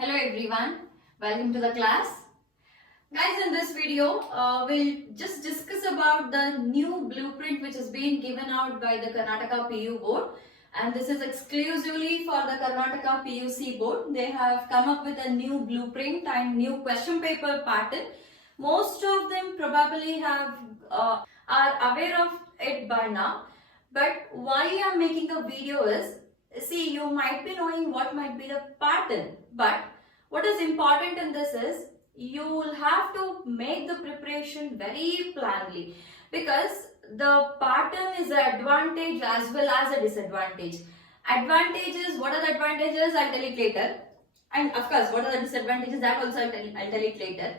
Hello everyone, welcome to the class. Guys, in this video, we'll just discuss about the new blueprint which is being given out by the Karnataka PU board, and this is exclusively for the Karnataka PUC board. They have come up with a new blueprint and new question paper pattern. Most of them probably are aware of it by now, but why I am making a video is, see, you might be knowing what might be the pattern, but what is important in this is you will have to make the preparation very planly, because the pattern is an advantage as well as a disadvantage. Advantages, what are the advantages? I'll tell it later. And of course, what are the disadvantages? That also I'll tell it later.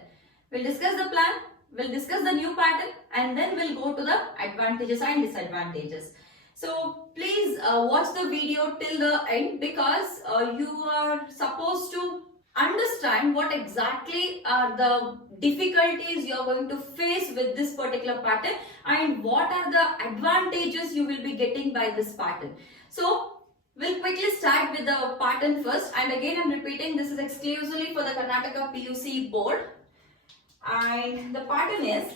We'll discuss the plan, we'll discuss the new pattern, and then we'll go to the advantages and disadvantages. So please watch the video till the end, because you are supposed to understand what exactly are the difficulties you are going to face with this particular pattern and what are the advantages you will be getting by this pattern. So we'll quickly start with the pattern first, and again I'm repeating, this is exclusively for the Karnataka PUC board, and the pattern is,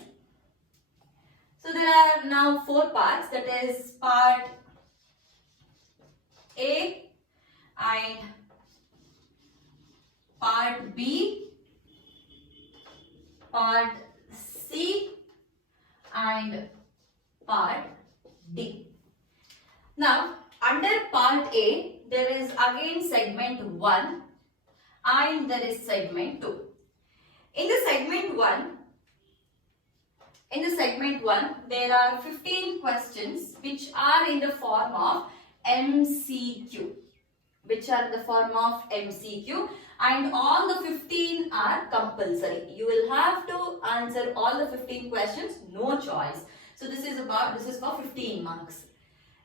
so there are now 4 parts, that is part A and part B, part C and part D. Now under part A there is again segment 1 and there is segment 2. In the segment 1 there are 15 questions which are in the form of MCQ, and all the 15 are compulsory. You will have to answer all the 15 questions, no choice. So this is for 15 marks.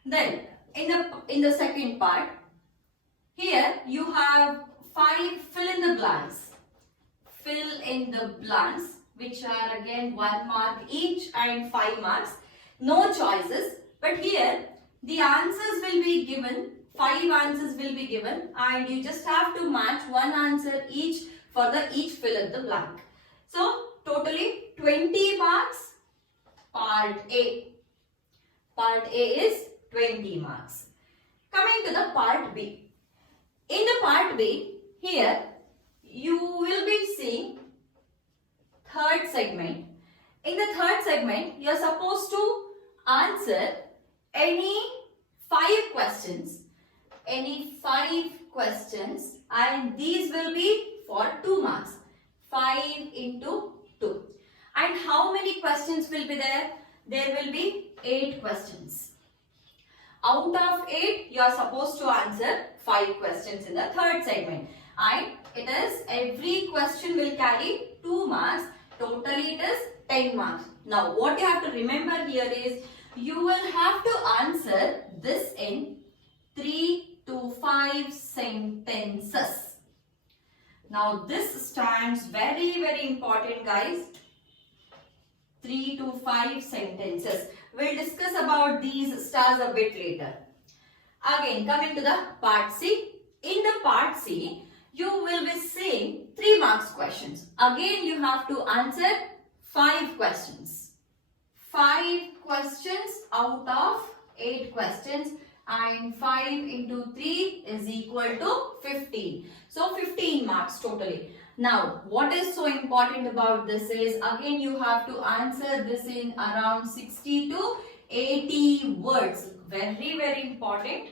Then in the second part, here you have 5 fill in the blanks, which are again 1 mark each and 5 marks, no choices. But here the answers will be given, 5 answers will be given, and you just have to match 1 answer each for each fill in the blank. So totally 20 marks part A. Part A is 20 marks. Coming to the part B. In the part B, here you will be seeing third segment. In the third segment, you are supposed to answer any 5 questions, and these will be for 2 marks, 5 into 2. And how many questions will be there? There will be 8 questions. Out of 8, you are supposed to answer 5 questions in the third segment, and it is every question will carry 2 marks. Totally it is 10 marks. Now what you have to remember here is you will have to answer this in 3 to 5 sentences. Now this stands very important, guys. 3 to 5 sentences. We'll discuss about these stars a bit later. Again, coming to the part C. In the part C, you will be seeing 3 marks questions. Again, you have to answer 5 questions. 5 questions out of 8 questions, and 5 into 3 is equal to 15. So 15 marks totally. Now, what is so important about this is, again you have to answer this in around 60 to 80 words. Very important.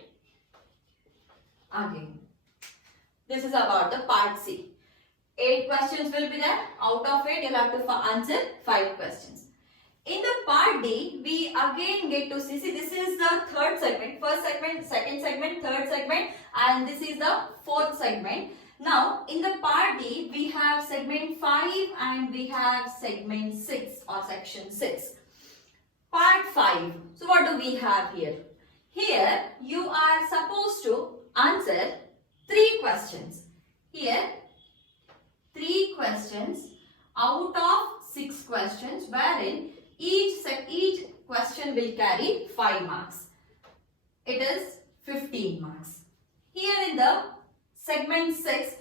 Again, this is about the part C. 8 questions will be there. Out of 8, you'll have to answer 5 questions. In the part D, we again get to see this is the third segment, first segment, second segment, third segment, and this is the fourth segment. Now, in the part D, we have segment 5 and we have segment 6 or section 6. Part 5. So, what do we have here? Here, you are supposed to answer 3 questions. Here, 3 questions out of 6 questions, wherein each question will carry 5 marks. It is 15 marks. Here in the segment 6,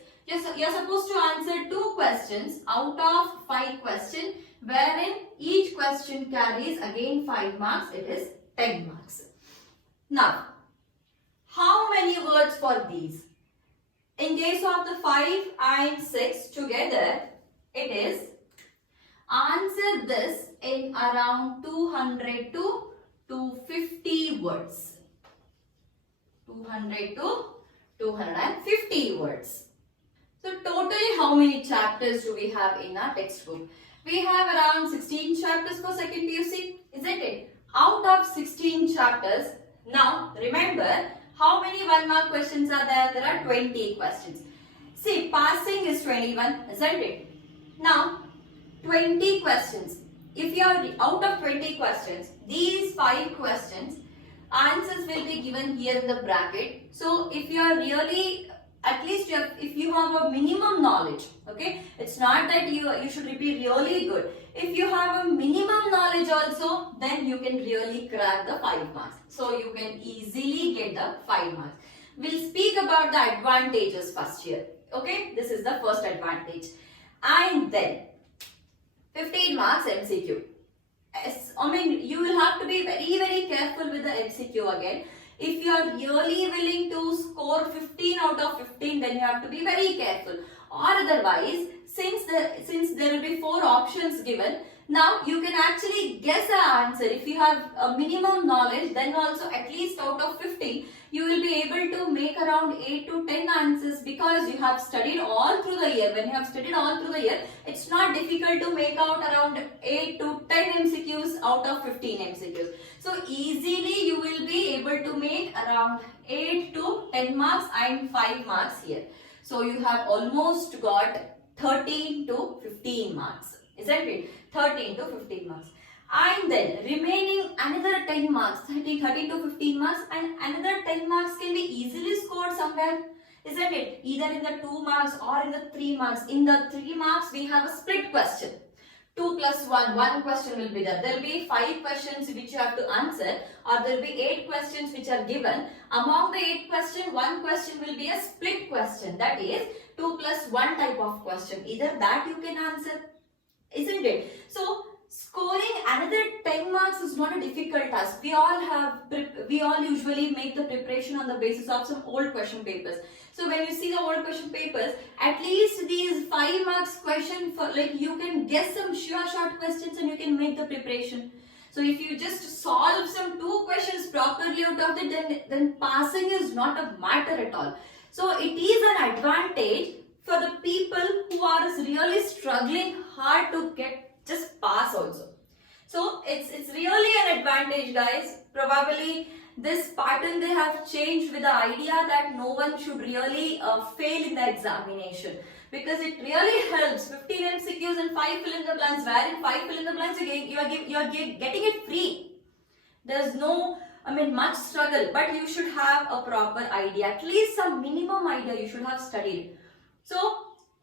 you're supposed to answer 2 questions out of 5 questions, wherein each question carries again 5 marks. It is 10 marks. Now, how many words for these? In case of the 5 and 6 together, it is answer this in around 200 to 250 words. 200 to 250 words. So totally how many chapters do we have in our textbook? We have around 16 chapters for second PUC, isn't it? Out of 16 chapters, now remember how many 1 mark questions are there? There are 20 questions. See, passing is 21, isn't it? Now, 20 questions. If you are out of 20 questions, these 5 questions, answers will be given here in the bracket. So if you are really, at least if you have a minimum knowledge, okay, it's not that you should be really good. If you have a minimum knowledge also, then you can really crack the 5 marks. So you can easily get the 5 marks. We'll speak about the advantages first here. Okay, this is the first advantage. And then 15 marks MCQ. I mean, you will have to be very careful with the MCQ again. If you are really willing to score 15 out of 15, then you have to be very careful. Or otherwise, since there will be 4 options given, now you can actually guess the answer. If you have a minimum knowledge, then also at least out of 15, you will be able to make around 8 to 10 answers because you have studied all through the year. When you have studied all through the year, it's not difficult to make out around 8 to 10 MCQs out of 15 MCQs. So easily you will be able to make around 8 to 10 marks and 5 marks here. So you have almost got 13 to 15 marks, isn't it? 13 to 15 marks. And then remaining another 10 marks, 13 to 15 marks, and another 10 marks can be easily scored somewhere, isn't it? Either in the 2 marks or in the 3 marks. In the 3 marks, we have a split question. 2 plus 1, 1 question will be there. There will be 5 questions which you have to answer, or there will be 8 questions which are given. Among the 8 questions, 1 question will be a split question. That is 2 plus 1 type of question. Either that you can answer, isn't it? So scoring another 10 marks is not a difficult task. We all usually make the preparation on the basis of some old question papers. So when you see the old question papers, at least these 5 marks question, for like you can guess some sure short questions and you can make the preparation. So if you just solve some 2 questions properly out of it, then passing is not a matter at all. So it is an advantage for the people who are really struggling hard to get just pass also. So it's really an advantage, guys. Probably this pattern they have changed with the idea that no one should really fail in the examination, because it really helps. 15 MCQs and 5 fill in the blanks, wherein 5 fill in the blanks you are getting it free. There's no much struggle, but you should have a proper idea, at least some minimum idea you should have studied. So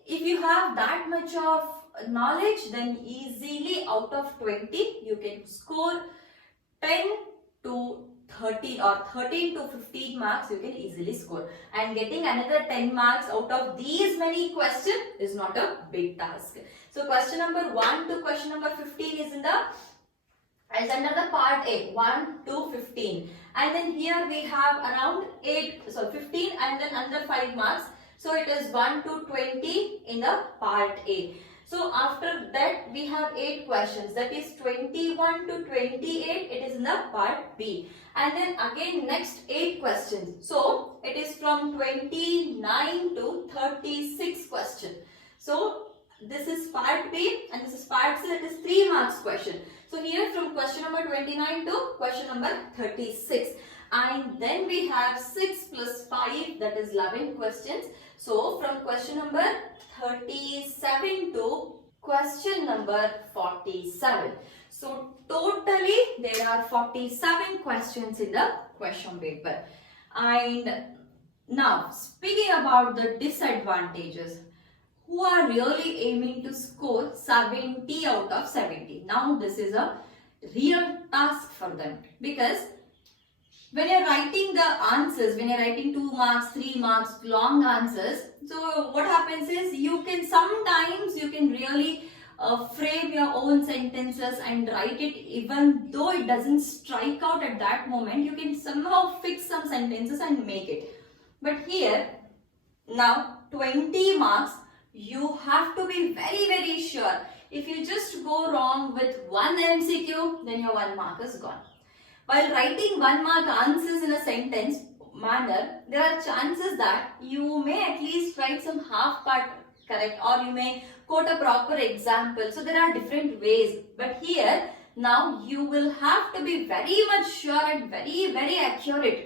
if you have that much of knowledge, then easily out of 20 you can score 10 to 30 or 13 to 15 marks you can easily score, and getting another 10 marks out of these many questions is not a big task. So question number 1 to question number 15 is under the part A, 1 to 15, and then here we have around 15 and then under 5 marks. So it is 1 to 20 in the part A. So after that we have 8 questions, that is 21 to 28, it is in the part B. And then again next 8 questions. So it is from 29 to 36 questions. So this is part B and this is part C, that is 3 marks question. So here from question number 29 to question number 36. And then we have 6 plus 5, that is 11 questions. So from question number 37 to question number 47. So totally there are 47 questions in the question paper. And now speaking about the disadvantages, who are really aiming to score 70 out of 70. Now this is a real task for them, because when you're writing the answers, when you're writing 2 marks, 3 marks, long answers, so what happens is you can sometimes really frame your own sentences and write it even though it doesn't strike out at that moment. You can somehow fix some sentences and make it. But here, now 20 marks, you have to be very sure. If you just go wrong with one MCQ, then your 1 mark is gone. While writing 1 mark answers in a sentence manner, there are chances that you may at least write some half part correct, or you may quote a proper example. So there are different ways. But here, now you will have to be very much sure and very accurate.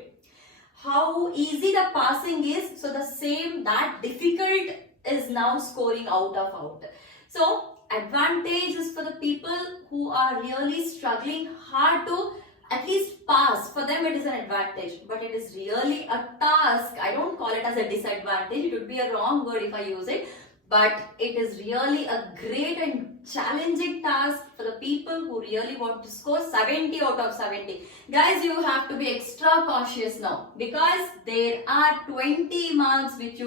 How easy the passing is, so the same that difficult is now scoring out of out. So advantage is for the people who are really struggling hard to at least pass. For them it is an advantage, but it is really a task. I don't call it as a disadvantage. It would be a wrong word if I use it. But it is really a great and challenging task for the people who really want to score 70 out of 70. Guys, you have to be extra cautious now, because there are 20 marks which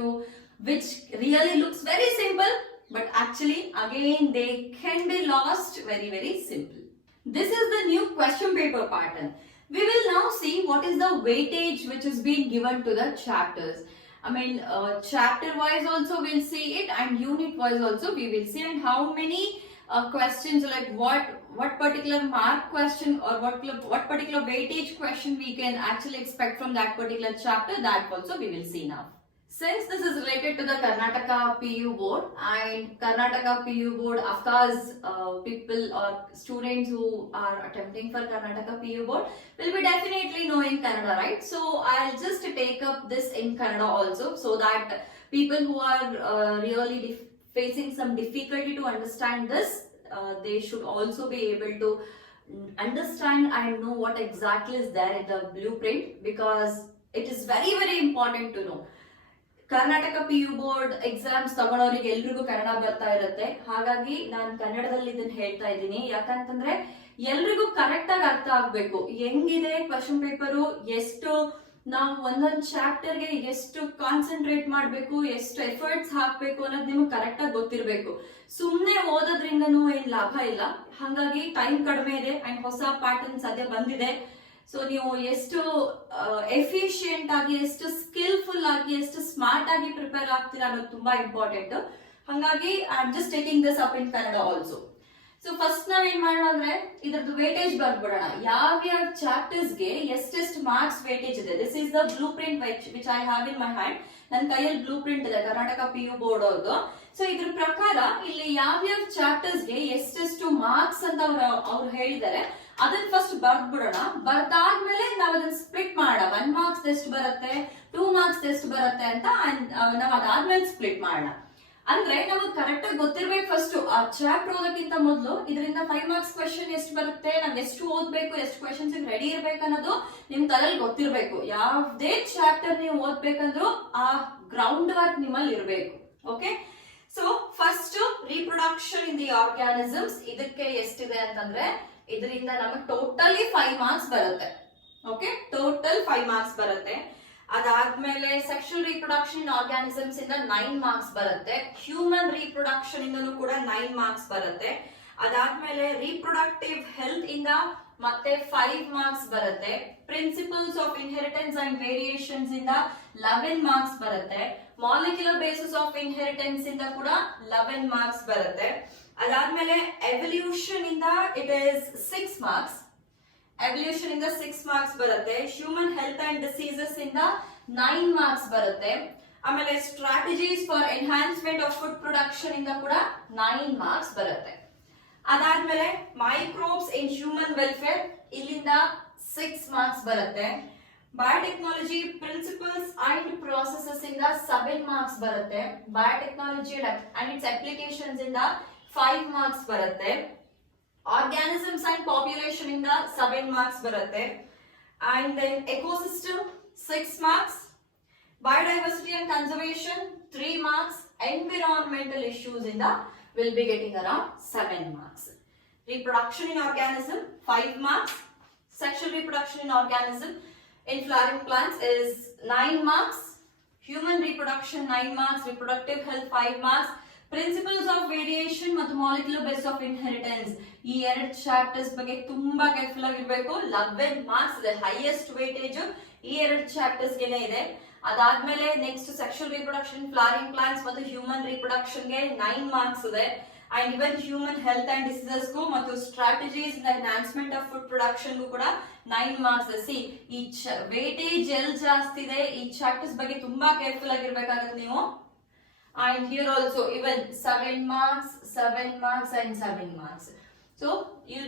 really looks very simple, but actually again they can be lost very simple. This is the new question paper pattern. We will now see what is the weightage which is being given to the chapters. I mean, chapter wise also we'll see it, and unit wise also we will see, and how many questions, like what particular mark question or what particular weightage question we can actually expect from that particular chapter, that also we will see now. Since this is related to the Karnataka PU board, and Karnataka PU board, of course, people or students who are attempting for Karnataka PU board will be definitely knowing Kannada, right? So I'll just take up this in Kannada also, so that people who are really facing some difficulty to understand this, they should also be able to understand and know what exactly is there in the blueprint, because it is very important to know. Karnataka P U board exams ತಗೊಳೋರಿಗೆ ಎಲ್ರಿಗೂ ಕನ್ನಡ ಬರ್ತಾ ಇರುತ್ತೆ. ಹಾಗಾಗಿ ನಾನು ಕನ್ನಡದಲ್ಲಿ ಇದನ್ನ ಹೇಳ್ತಾ ಇದ್ದೀನಿ. ಯಾಕಂತಂದ್ರೆ ಎಲ್ರಿಗೂ ಕರೆಕ್ಟ್ ಆಗಿ ಅರ್ಥ ಆಗ್ಬೇಕು. ಹೆಂಗಿದೆ ಕ್ವಶನ್ ಪೇಪರು, ಎಷ್ಟು ನಾವು ಒಂದೊಂದು ಚಾಪ್ಟರ್ಗೆ ಎಷ್ಟು ಕಾನ್ಸಂಟ್ರೇಟ್ ಮಾಡಬೇಕು, ಎಷ್ಟು ಎಫರ್ಟ್ಸ್ ಹಾಕ್ಬೇಕು ಅನ್ನೋದು ನಿಮ್ಗೆ ಕರೆಕ್ಟ್ ಆಗಿ ಗೊತ್ತಿರಬೇಕು. ಸುಮ್ಮನೆ ಓದೋದ್ರಿಂದನೂ ಏನ್ ಲಾಭ ಇಲ್ಲ. ಹಾಗಾಗಿ ಟೈಮ್ ಕಡಿಮೆ ಇದೆ ಅಂಡ್ ಹೊಸ ಪ್ಯಾಟರ್ನ್ಸ್ ಅದೇ ಬಂದಿದೆ. ಸೊ ನೀವು ಎಷ್ಟು ಎಫಿಷಿಯಂಟ್ ಆಗಿ, ಎಷ್ಟು ಸ್ಕಿಲ್ಫುಲ್ ಆಗಿ, ಎಷ್ಟು ಸ್ಮಾರ್ಟ್ ಆಗಿ ಪ್ರಿಪೇರ್ ಆಗ್ತೀರಾ ಅನ್ನೋದು ತುಂಬಾ ಇಂಪಾರ್ಟೆಂಟ್. ಹಾಗಾಗಿ I am just taking this up in Kannada also. So first ನಾವ್ ಏನ್ ಮಾಡೋಣ ಅಂದ್ರೆ ಇದ್ರದ್ದು ವೇಟೇಜ್ ಬರ್ಬಿಡೋಣ. ಯಾವ ಚಾಪ್ಟರ್ಸ್ ಗೆ ಎಷ್ಟೆಷ್ಟು ಮಾರ್ಕ್ಸ್ ವೇಟೇಜ್ ಇದೆ. This is the blue print which I have in my hand. ನನ್ನ ಕೈಯಲ್ಲಿ ಬ್ಲೂ ಪ್ರಿಂಟ್ ಇದೆ ಕರ್ನಾಟಕ ಪಿ ಯು ಬೋರ್ಡ್ ಅವ್ರದ್ದು. ಸೊ ಇದ್ರ ಪ್ರಕಾರ ಇಲ್ಲಿ ಯಾವ್ಯಾವ ಚಾಪ್ಟರ್ಸ್ ಗೆ ಎಷ್ಟೆಷ್ಟು ಮಾರ್ಕ್ಸ್ ಅಂತ ಅವ್ರು ಹೇಳಿದ್ದಾರೆ ಅದನ್ನ ಫಸ್ಟ್ ಬರ್ದ್ಬಿಡೋಣ. ಬರ್ದಾದ್ಮೇಲೆ ನಾವ್ ಅದನ್ನ ಸ್ಪ್ಲಿಟ್ ಮಾಡೋಣ. 1 ಮಾರ್ಕ್ಸ್ ಎಷ್ಟು ಬರುತ್ತೆ, 2 ಮಾರ್ಕ್ಸ್ ಎಷ್ಟು ಬರುತ್ತೆ ಅಂತ ನಾವ್ ಅದಾದ್ಮೇಲೆ ಸ್ಪ್ಲಿಟ್ ಮಾಡೋಣ. ಅಂದ್ರೆ ನಮಗೆ ಕರೆಕ್ಟ್ ಆಗಿ ಗೊತ್ತಿರ್ಬೇಕು. ಫಸ್ಟ್ ಆ ಚಾಪ್ಟರ್ ಓದಕ್ಕಿಂತ ಮೊದಲು ಇದರಿಂದ 5 ಮಾರ್ಕ್ಸ್ ಕ್ವೆಶನ್ ಎಷ್ಟು ಬರುತ್ತೆ, ನಾವ್ ಎಷ್ಟು ಓದ್ಬೇಕು, ಎಷ್ಟು ಕ್ವೆಶನ್ಸ್ ರೆಡಿ ಇರ್ಬೇಕು ಅನ್ನೋದು ನಿಮ್ ತಲೆಯಲ್ಲಿ ಗೊತ್ತಿರ್ಬೇಕು. ಯಾವ್ದೇ ಚಾಪ್ಟರ್ ನೀವು ಓದ್ಬೇಕಂದ್ರೂ ಆ ಗ್ರೌಂಡ್ ವರ್ಕ್ ನಿಮ್ಮಲ್ಲಿ ಇರ್ಬೇಕು. Okay, so first reproduction in the organisms, ಇದಕ್ಕೆ ಎಷ್ಟಿದೆ ಅಂತಂದ್ರೆ ಇದರಿಂದ ನಮಗೆ ಟೋಟಲಿ 5 ಮಾರ್ಕ್ಸ್ ಬರುತ್ತೆ. ಓಕೆ, ಟೋಟಲ್ 5 ಮಾರ್ಕ್ಸ್ ಬರುತ್ತೆ. ಅದಾದ್ಮೇಲೆ ಸೆಕ್ಷುವಲ್ ರೀಪ್ರೊಡಕ್ಷನ್ ಇನ್ ಆರ್ಗ್ಯಾನಿಸಮ್ಸ್ ಇಂದ 9 ಮಾರ್ಕ್ಸ್ ಬರುತ್ತೆ. ಹ್ಯೂಮನ್ ರೀಪ್ರೊಡಕ್ಷನ್ ಇಂದನೂ ಕೂಡ 9 ಮಾರ್ಕ್ಸ್ ಬರುತ್ತೆ. ಅದಾದ್ಮೇಲೆ ರೀಪ್ರೊಡಕ್ಟಿವ್ ಹೆಲ್ತ್ ಇಂದ ಮತ್ತೆ 5 ಮಾರ್ಕ್ಸ್ ಬರುತ್ತೆ. Principles of inheritance and variations ಇಂದ 11 ಮಾರ್ಕ್ಸ್ ಬರುತ್ತೆ. ಮಾಲಿಕ್ಯುಲರ್ ಬೇಸಿಸ್ ಆಫ್ ಇನ್ಹೆರಿಟೆನ್ಸ್ ಇಂದ ಕೂಡ 11 ಮಾರ್ಕ್ಸ್ ಬರುತ್ತೆ. ಅದಾದ್ಮೇಲೆ ಎವಲ್ಯೂಷನ್ ಇಂದ ಇಟ್ ಇಸ್ 6 ಮಾರ್ಕ್ಸ್. ಎವಲ್ಯೂಷನ್ ಇಂದ 6 ಮಾರ್ಕ್ಸ್ ಬರುತ್ತೆ. ಹ್ಯೂಮನ್ ಹೆಲ್ತ್ ಅಂಡ್ ಡಿಸೀಸಸ್ ಇಂದ 9 ಮಾರ್ಕ್ಸ್ ಬರುತ್ತೆ. ಆಮೇಲೆ strategies for enhancement of food production ಇಂದ ಕೂಡ 9 ಮಾರ್ಕ್ಸ್ ಬರುತ್ತೆ. ಅದಾದ್ಮೇಲೆ ಮೈಕ್ರೋಬ್ಸ್ ಇನ್ ಹ್ಯೂಮನ್ ವೆಲ್ಫೇರ್, ಇಲ್ಲಿಂದ 6 ಮಾರ್ಕ್ಸ್ ಬರುತ್ತೆ. ಬಯೋಟೆಕ್ನಾಲಜಿ ಪ್ರಿನ್ಸಿಪಲ್ಸ್ ಅಂಡ್ ಪ್ರೊಸೆಸಸ್ ಇಂದ 7 ಮಾರ್ಕ್ಸ್ ಬರುತ್ತೆ. ಬಯೋಟೆಕ್ನಾಲಜಿ ಅಂಡ್ ಇಟ್ಸ್ ಅಪ್ಲಿಕೇಶನ್ಸ್ ಇಂದ 5 ಮಾರ್ಕ್ಸ್ ಬರುತ್ತೆ. ಆರ್ಗ್ಯಾನಿಸಮ್ಸ್ ಅಂಡ್ ಪಾಪ್ಯುಲೇಷನ್ ಇಂದ 7 ಮಾರ್ಕ್ಸ್ ಬರುತ್ತೆ. And then ecosystem 6 marks. Biodiversity and conservation 3 marks. Environmental issues ಇಂದ will be getting around 7 marks. Reproduction in organism 5 marks. Sexual reproduction in organism in flowering plants is 9 marks. Human reproduction 9 marks, reproductive health 5 marks, principles of variation ಮತ್ತು molecular basis of inheritance ಈ ಎರಡು chapters ಬಗ್ಗೆ ತುಂಬಾ careful ಆಗಿರ್ಬೇಕು. 11 marks ಇದೆ, highest weightage ಈ ಎರಡು chapters ಗೆನೆ ಇದೆ. ಅದಾದ್ಮೇಲೆ next sexual reproduction, flowering plants ಮತ್ತು ಹ್ಯೂಮನ್ ರಿಪ್ರೊಡಕ್ಷನ್ ಗೆ 9 ಮಾರ್ಕ್ಸ್ ಇದೆ. And even human health and diseases ಗೂ ಮತ್ತು strategies in enhancement of food production ಗೂ ಕೂಡ 9 ಮಾರ್ಕ್ಸ್. ಸಿ ಈ ವೇಟೇಜ್ ಎಲ್ ಜಾಸ್ತಿ ಇದೆ, ಈ ಚಾಪ್ಟರ್ಸ್ ಬಗ್ಗೆ ತುಂಬಾ ಕೇರ್ಫುಲ್ ಆಗಿರ್ಬೇಕಾಗುತ್ತೆ ನೀವು. And here also even 7 marks, 7 marks and 7 marks. So you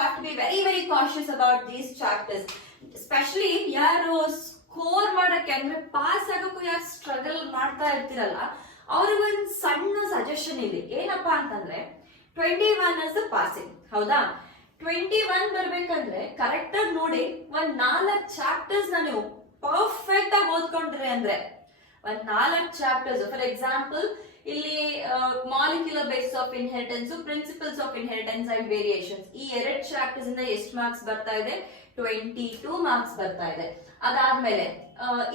have to be very cautious about these chapters. Especially ಯಾರು ಸ್ಕೋರ್ ಮಾಡಕ್ಕೆ ಅಂದ್ರೆ ಪಾಸ್ ಆಗಕ್ಕೂ ಯಾರು ಸ್ಟ್ರಗಲ್ ಮಾಡ್ತಾ ಇರ್ತಿರಲ್ಲ ಅವ್ರಿಗೆ ಒಂದು ಸಣ್ಣ ಸಜೆಷನ್ ಇದೆ. ಏನಪ್ಪಾ ಅಂತಂದ್ರೆ 21 as the passing. ಹೌದಾ? 21 ಬರ್ಬೇಕಂದ್ರೆ ಕರೆಕ್ಟ್ ಆಗಿ ನೋಡಿ ಒಂದ್ 4 ಚಾಪ್ಟರ್ಸ್ ನೀವು ಪರ್ಫೆಕ್ಟ್ ಆಗಿ ಓದ್ಕೊಂಡ್ರೆ ಅಂದ್ರೆ ಒಂದ್ 4 ಚಾಪ್ಟರ್ಸ್. ಫಾರ್ ಎಕ್ಸಾಂಪಲ್ ಇಲ್ಲಿ molecular basis of inheritance, principles of inheritance and variations ಈ 2 ಚಾಪ್ಟರ್ಸ್ ಇಂದ ಎಷ್ಟು ಮಾರ್ಕ್ಸ್ ಬರ್ತಾ ಇದೆ? 22 ಮಾರ್ಕ್ಸ್ ಬರ್ತಾ ಇದೆ. ಅದಾದ್ಮೇಲೆ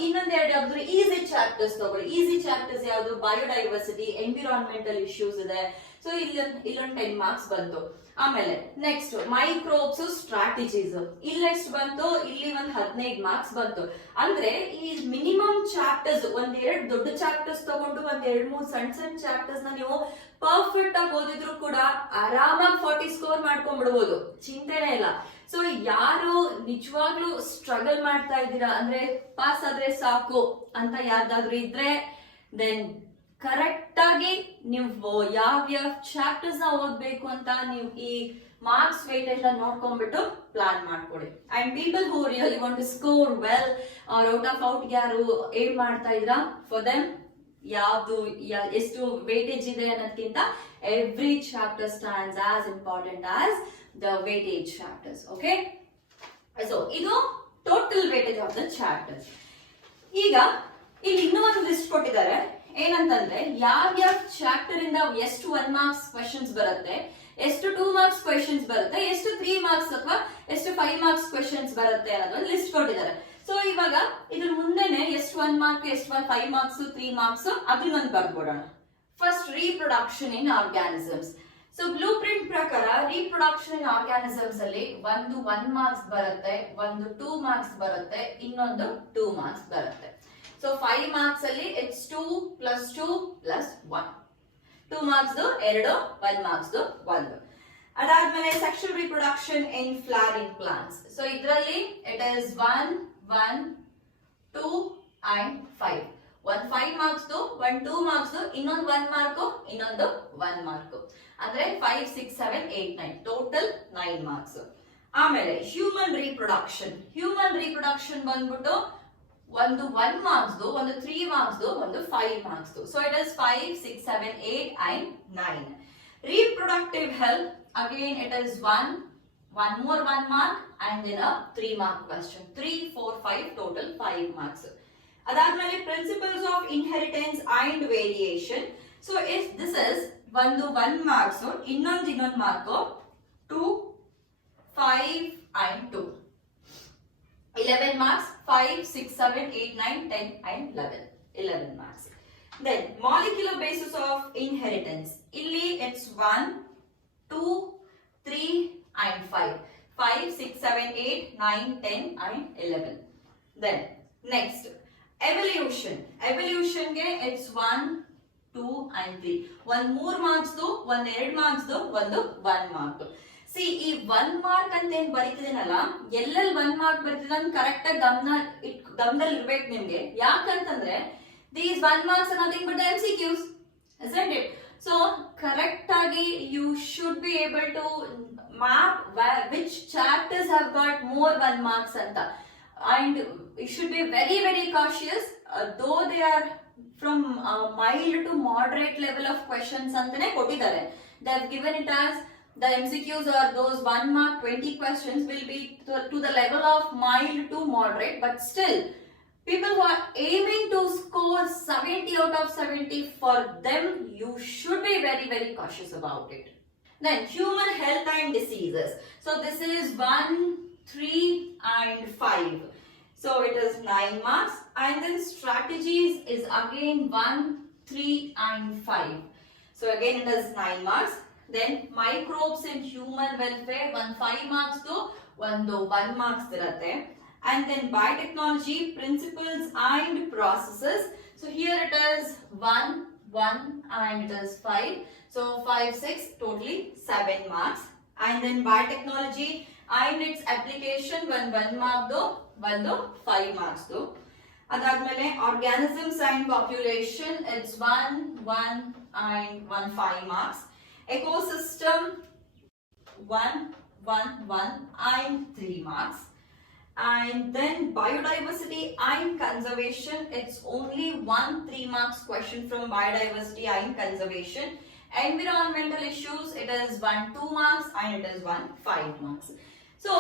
ಇನ್ನೊಂದ್ 2 ಯಾವ್ದು ಈಸಿ ಚಾಪ್ಟರ್ಸ್ ತಗೊಳ್ಳಿ. ಈಸಿ ಚಾಪ್ಟರ್ಸ್ ಯಾವ್ದು? ಬಯೋಡೈವರ್ಸಿಟಿ, ಎನ್ವಿರಾನ್ಮೆಂಟಲ್ ಇಶ್ಯೂಸ್ ಇದೆ. ಸೊ ಇಲ್ಲೊಂದು 10 ಮಾರ್ಕ್ಸ್ ಬಂತು. ಆಮೇಲೆ ನೆಕ್ಸ್ಟ್ ಮೈಕ್ರೋಬ್ಸ್, ಸ್ಟ್ರಾಟಜೀಸ್ ಇಲ್ಲಿ ಎಷ್ಟು ಬಂತು? ಇಲ್ಲಿ ಒಂದು 15 ಮಾರ್ಕ್ಸ್ ಬಂತು. ಅಂದ್ರೆ ಈ ಮಿನಿಮಮ್ ಚಾಪ್ಟರ್ಸ್ ಒಂದೆರಡು ದೊಡ್ಡ ಚಾಪ್ಟರ್ಸ್ ತಗೊಂಡು ಒಂದ್ 2-3 ಸಣ್ಣ ಚಾಪ್ಟರ್ಸ್ ನ ನೀವು ಪರ್ಫೆಕ್ಟ್ ಆಗಿ ಓದಿದ್ರು ಕೂಡ ಆರಾಮಾಗಿ 40 ಸ್ಕೋರ್ ಮಾಡ್ಕೊಂಡ್ಬಿಡ್ಬೋದು, ಚಿಂತೆನೇ ಇಲ್ಲ. ಸೊ ಯಾರು ನಿಜವಾಗ್ಲೂ ಸ್ಟ್ರಗಲ್ ಮಾಡ್ತಾ ಇದ್ದೀರಾ ಅಂದ್ರೆ ಪಾಸ್ ಆದ್ರೆ ಸಾಕು ಅಂತ ಯಾರ್ದಾದ್ರೂ ಇದ್ರೆ ದೆನ್ ಕರೆಕ್ಟ್ ಆಗಿ ನೀವು ಯಾವ ಚಾಪ್ಟರ್ಸ್ ನ ಓದ್ಬೇಕು ಅಂತ ನೀವು ಈ ಮಾರ್ಕ್ಸ್ ವೇಟೇಜ್ ನೋಡ್ಕೊಂಡ್ಬಿಟ್ಟು ಪ್ಲಾನ್ ಮಾಡ್ಕೊಳ್ಳಿ. And people who really want to score well are out of out ಯಾರು ಏನ್ ಮಾಡ್ತಾ ಇದ್ರಾ ಫಾರ್ ದೆಮ್ ಯಾವ್ದು ಎಷ್ಟು ವೇಟೇಜ್ ಇದೆ ಅನ್ನೋದಕ್ಕಿಂತ every chapter stands as important as the weightage chapters. Okay, so ಇದು total weightage of the chapters. ಈಗ ಇಲ್ಲಿ ಇನ್ನೂ ಒಂದು ಲಿಸ್ಟ್ ಕೊಟ್ಟಿದ್ದಾರೆ. ಏನಂತಂದ್ರೆ ಯಾವ ಚಾಪ್ಟರ್ ಇಂದ ಎಷ್ಟು 1 ಮಾರ್ಕ್ಸ್ ಕ್ವೆಶನ್ಸ್ ಬರುತ್ತೆ, ಎಷ್ಟು 2 ಮಾರ್ಕ್ಸ್ ಕ್ವೆಶನ್ಸ್ ಬರುತ್ತೆ, ಎಷ್ಟು 3 ಮಾರ್ಕ್ಸ್ ಅಥವಾ ಎಷ್ಟು 5 ಮಾರ್ಕ್ಸ್ ಕ್ವೆಶನ್ಸ್ ಬರುತ್ತೆ ಅನ್ನೋದೊಂದು ಲಿಸ್ಟ್ ಕೊಟ್ಟಿದ್ದಾರೆ. ಸೊ ಇವಾಗ ಇದ್ರ ಮುಂದೆನೆ ಎಷ್ಟು 1 ಮಾರ್ಕ್, ಎಷ್ಟು 5 ಮಾರ್ಕ್ಸ್, 3 ಮಾರ್ಕ್ಸ್ ಅದನ್ನೊಂದು ಬರ್ಬಿಡೋಣ. First reproduction in organisms. So blueprint ಪ್ರಕಾರ ರೀಪ್ರೊಡಕ್ಷನ್ ಇನ್ ಆರ್ಗ್ಯಾನಿಸಮ್ಸ್ ಅಲ್ಲಿ ಒಂದು 1 ಮಾರ್ಕ್ಸ್ ಬರುತ್ತೆ, ಒಂದು 2 ಮಾರ್ಕ್ಸ್ ಬರುತ್ತೆ, ಇನ್ನೊಂದು 2 ಮಾರ್ಕ್ಸ್ ಬರುತ್ತೆ. ಸೊ 5 ಮಾರ್ಕ್ಸ್ ಅಲ್ಲಿ ಇಟ್ಸ್ 2 + 2 + 1. 2 marks 2, 1 marks 1. ಅದಾದ್ಮೇಲೆ ಸೆಕ್ಷುವಲ್ ರಿಪ್ರೊಡಕ್ಷನ್ ಇನ್ ಫ್ಲವರಿಂಗ್ ಪ್ಲಾಂಟ್ಸ್. ಸೊ ಇದರಲ್ಲಿ ಇಟ್ ಇಸ್ 1, 1, 2 and 5. ಒಂದು 5 ಮಾರ್ಕ್ಸ್, ಒಂದು 2 ಮಾರ್ಕ್ಸ್, ಇನ್ನೊಂದು 1 ಮಾರ್ಕ್, ಇನ್ನೊಂದು 1 ಮಾರ್ಕ್. ಅಂದ್ರೆ 5, 6, 7, 8, 9 ಟೋಟಲ್ 9 ಮಾರ್ಕ್ಸ್. ಆಮೇಲೆ ಹ್ಯೂಮನ್ ರೀಪ್ರೊಡಕ್ಷನ್ ಬಂದ್ಬಿಟ್ಟು ಒಂದು 1 ಮಾರ್ಕ್ಸ್, ಒಂದು 3 ಮಾರ್ಕ್ಸ್, ಒಂದು 5 marks. So it is 5, 6, 7, 8 and 9. Reproductive health again it is 1 more 1 mark and then a 3 mark question. 3, 4, 5 total 5 marks. ಅದಾದ್ಮೇಲೆ principles of inheritance and variation. So if this is ಒಂದು 1 marks, ಇನ್ನೊಂದು mark, 2, 5 and 2. 11 marks, 5, 6, 7, 8, 9, 10 and 11. 11 marks. Then molecular basis of inheritance. Illi it's 1, 2, 3 and 5. 5, 6, 7, 8, 9, 10 and 11. Then next evolution. Evolution ge it's 1, 2 and 3. One 3 marks, one 2 marks, one 1 mark. C ಈ 1 mark ಅಂತ ಏನ್ ಬರೀತಿದ್ದೀನಲ್ಲ, ಎಲ್ಲೆಲ್ಲಿ 1 mark ಬರ್ತಿದೆ ಅಂತ correct ಆಗಿ ಗಮನದಲ್ಲಿ ಇರ್ಬೇಕು ನಿಮ್ಗೆ. ಯಾಕಂತಂದ್ರೆ these 1 marks are nothing but MCQs, isn't it? So correct ಆಗಿ you should be able to map which chapters have got more 1 marks ಅಂತ. And you should be very cautious. Though they are from mild to moderate level of questions ಅಂತಾನೆ ಕೊಟ್ಟಿದ್ದಾರೆ. They have given it as the MCQs or those 1 mark 20 questions will be to the level of mild to moderate, but still people who are aiming to score 70 out of 70, for them you should be very cautious about it. Then human health and diseases. So this is 1, 3 and 5. So it is 9 marks. And then strategies is again 1, 3 and 5. So again it is 9 marks. Then microbes and human welfare 5 marks to 1 marks ಇರುತ್ತೆ. And then biotechnology principles and processes. So here it is 1, 1 and it is 5. So 5, 6, totally 7 marks. And then biotechnology and its application 1 mark do 5 marks do. Adadmele organisms and population it's 1, 1 and 5 marks. Ecosystem 1, 1, 1 and 3 marks. And then biodiversity and conservation it's only 1 3 marks question from biodiversity and conservation. Environmental issues it is 1 2 marks and it is 1 5 marks. So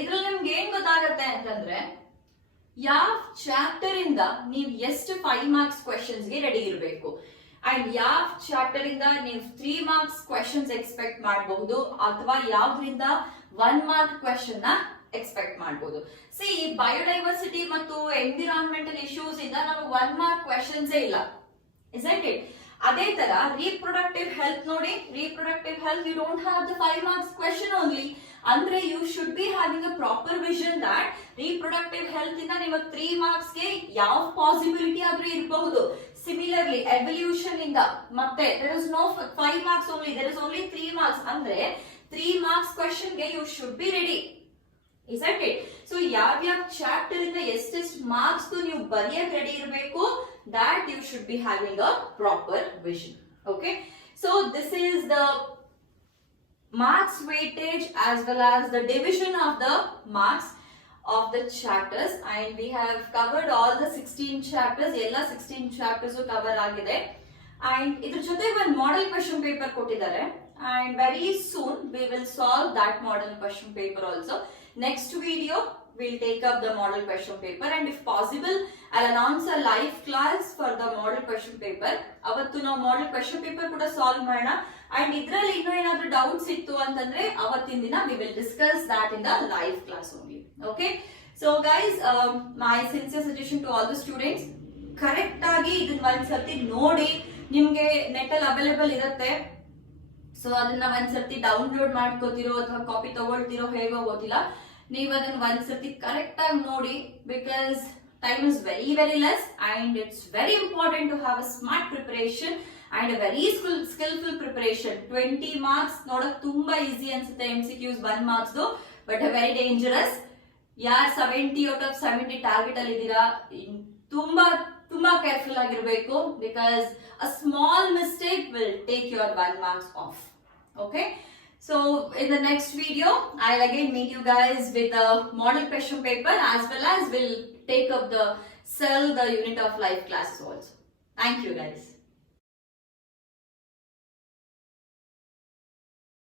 ಇದರಲ್ಲಿ ನಿಮ್ಗೆ ಏನು ಗೊತ್ತಾಗುತ್ತೆ ಅಂತಂದ್ರೆ ಯಾವ chapter ಇಂದ ನೀವು ಎಷ್ಟು 5 marks questions ಗೆ ರೆಡಿ ಇರಬೇಕು ಅಂಡ್ ಯಾವ ಚಾಪ್ಟರ್ ಇಂದ ನೀವು 3 ಮಾರ್ಕ್ಸ್ ಕ್ವೆಶ್ಚನ್ಸ್ ಎಕ್ಸ್ಪೆಕ್ಟ್ ಮಾಡಬಹುದು ಅಥವಾ ಯಾವ್ದ್ರಿಂದ 1 ಮಾರ್ಕ್ ಕ್ವೆಶ್ಚನ್ ನ ಎಕ್ಸ್ಪೆಕ್ಟ್ ಮಾಡಬಹುದು. ಸಿ ಬಯೋಡೈವರ್ಸಿಟಿ ಮತ್ತು ಎನ್ವಿರಾನ್ಮೆಂಟಲ್ ಇಶ್ಯೂಸ್ ಇಂದ ನಮಗೆ 1 ಮಾರ್ಕ್ ಕ್ವೆಶ್ಚನ್ಸ್ ಇಲ್ಲ, isn't it? ಅದೇ ತರ ರೀಪ್ರೊಡಕ್ಟಿವ್ ಹೆಲ್ತ್ ನೋಡಿ, reproductive health you don't have the 5 marks question only. ಅಂದ್ರೆ you should be having a proper vision that reproductive health ಇಂದ ನಿಮಗೆ 3 ಮಾರ್ಕ್ಸ್ ಗೆ ಯಾವ ಪಾಸಿಬಿಲಿಟಿ ಆದ್ರೂ ಇರಬಹುದು. ಸಿಮಿಲರ್ಲಿ ಎವಲ್ಯೂಷನ್ ಇಂದ ಮತ್ತೆ there is no 5 marks only, there is only 3 marks. ಅಂದ್ರೆ 3 ಮಾರ್ಕ್ಸ್ ಕ್ವೆಶ್ಚನ್ ಗೆ you should be ready, isn't it? So ಯಾವ ಚಾಪ್ಟರ್ ಇಂದ ಎಷ್ಟೆಷ್ಟು ಮಾರ್ಕ್ಸ್ ನೀವು ಬರೆಯಕ್ಕೆ ರೆಡಿ ಇರಬೇಕು, that you should be having a proper vision. Okay, so this is the marks weightage as well as the division of the marks of the chapters, and we have covered all the 16 chapters. Ella 16 chapters cover agide, and idr jothe one model question paper kottidare, and very soon we will solve that model question paper also. Next video we'll take up the model question paper, and if possible I'll announce a live class for the model question paper. Avattu ನಾವು model question paper ಕೂಡ solve ಮಾಡೋಣ, and ಇದರಲ್ಲಿ ಇನ್ನೂ ಏನಾದರೂ doubts ಇತ್ತು ಅಂತಂದ್ರೆ ಅವತ್ತಿನ ದಿನ we will discuss that in the live class only. Okay, so guys, my sincere suggestion to all the students, correct ಆಗಿ ಇದನ್ನ ಒಂದ್ಸರ್ತಿ ನೋಡಿ, ನಿಮ್ಗೆ ನೆಟ್ ಅಲ್ಲಿ ಅವೈಲೇಬಲ್ ಇರುತ್ತೆ, ಸೊ ಅದನ್ನ ಒಂದ್ಸರ್ತಿ ಡೌನ್ಲೋಡ್ ಮಾಡ್ಕೋತಿರೋ ಅಥವಾ ಕಾಪಿ ತಗೊಳ್ತಿರೋ ಹೇಗೋ ಗೊತ್ತಿಲ್ಲ, ನೀವು ಅದನ್ನ ಒಂದ್ಸರ್ತಿ ಕರೆಕ್ಟ್ ಆಗಿ ನೋಡಿ, because time is very very less, and it's very important to have a smart preparation and a very skillful preparation. 20 marks ನೋಡಕ್ ತುಂಬಾ ಈಸಿ ಅನ್ಸುತ್ತೆ, MCQs 1 marks do, but very dangerous. ಯಾರು 70 out of 70 ಟಾರ್ಗೆಟ್ ಅಲ್ಲಿ ಇದ್ದೀರಾ, ತುಂಬಾ ತುಂಬಾ careful ಆಗಿರ್ಬೇಕು, because a small mistake will take your 1 marks off. Okay, so in the next video I'll again meet you guys with the model question paper, as well as we'll take up the unit of life classes also. Thank you guys.